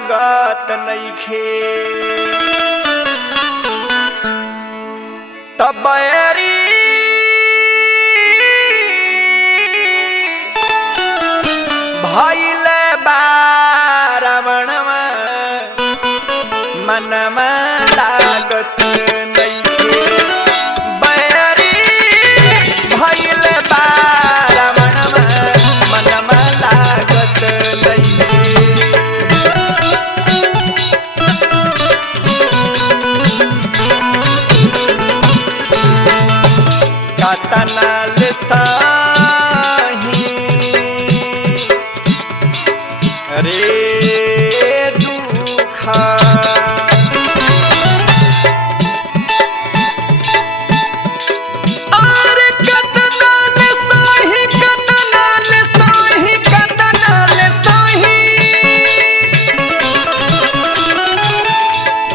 लागत नइखे तब बैरी भइले बा रावणवा मनवा लागत नइखे बैरी भइले बा रावणवा मनवा लागत नइखे कतनाल साही रे दुखा अरे कतनाल साही कतनाल साही कतनाल साही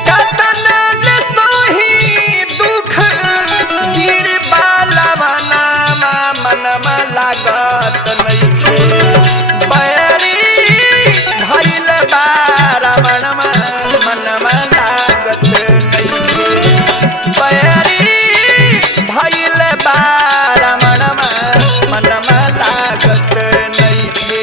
कतनाल साही दुख गिर बालवा नामा मनवा लागत नइखे बैरी भइल बा रावणवा मनवा लागत नइखे बैरी भइल बा रावणवा मनवा लागत नइखे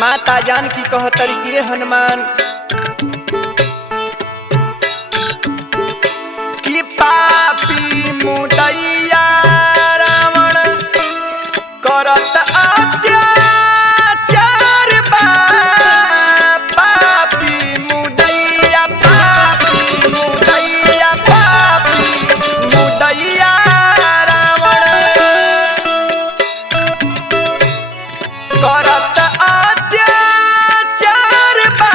माता जानकी कहतरी कि हनुमान कि पापी मुदैया रावण करत अत्याचार बा पापी मुदैया रावण करत अत्याचार बा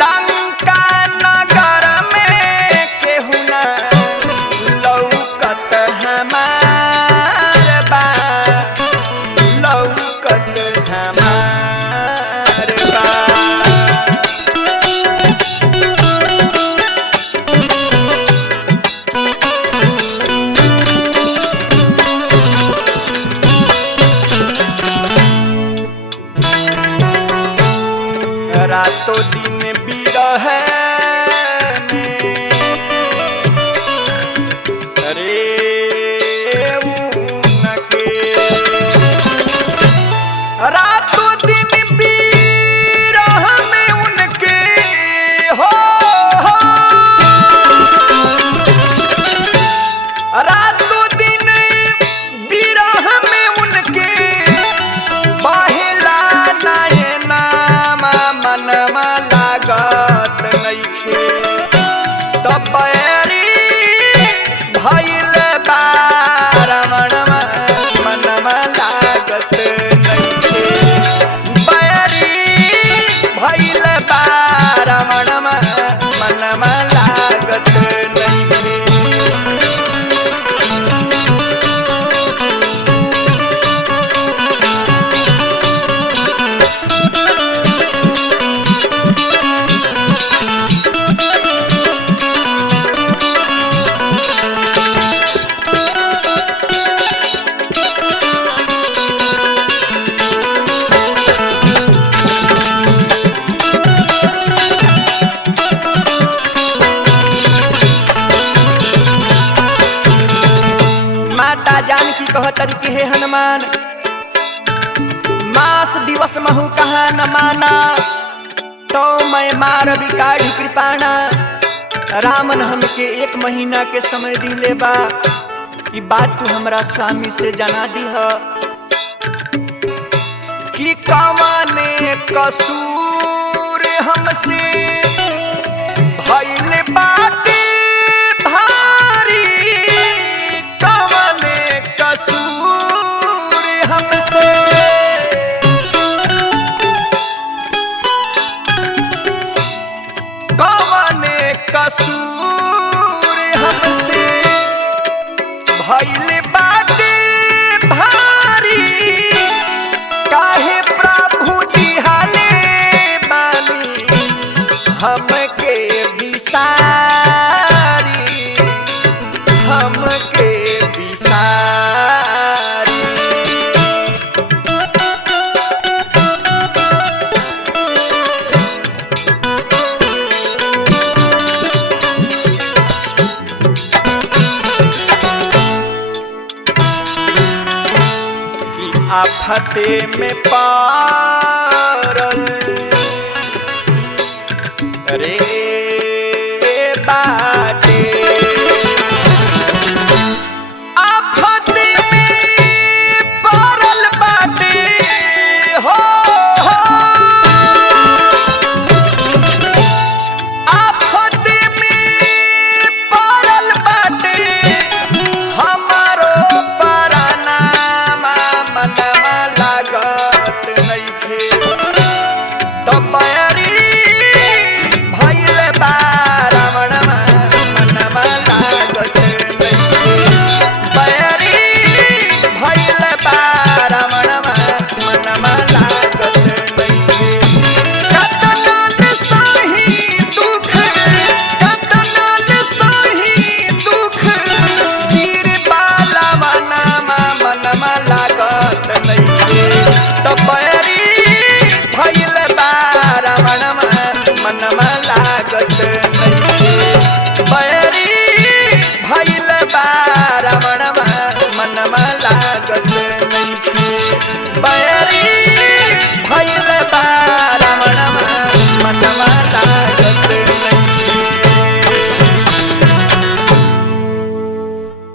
लंका नगर में केहू न लौकत हमार बा लौकत हमार बा रातों दिन बिरह में रे उनके रातों दिन बिरह में उनके हो रातों दिन बिरह में उनके बहेला नयना मनवा लागत नइखे तब बैरी भइल बा रावणवा मनवा लागत नइखे बैरी भइल बा रावणवा मनवा लागत नइखे माता जानकी कहतरी कि हे हनुमान मास दिवस महु कहा न माना तो मैं मार बिगाड़ी कृपाणा रामन हमके 1 महीना के समय दिले बा ई बात तू हमरा स्वामी से जना दीह कि कवने कसूर हमसे भइल बाटे भारी कवने कसूर हमसे कवने कसूर हमसे भइल बाटे भारी काहे प्रभु दिहाले बानी हमके विसा आफते में पारल रे बाटे आफते में पारल बाटे हो आफते में पारल बाटे हमारो परानामा मनवा लागत नइखे तो बैरी भइल बा रावणमा मनवा लागत नइखे बैरी भइल बा रावणमा मनवा लागत नइखे कतनाल सही दुख कतनाल सही दुख वीर बाला मनवा मनवा लागत नइखे तो बैरी भइल बा रावणमा मनवा लागत नइखे बैरी भइल बा रावणमा मनवा लागत नइखे बैरी भइल बा रावणमा मनवा लागत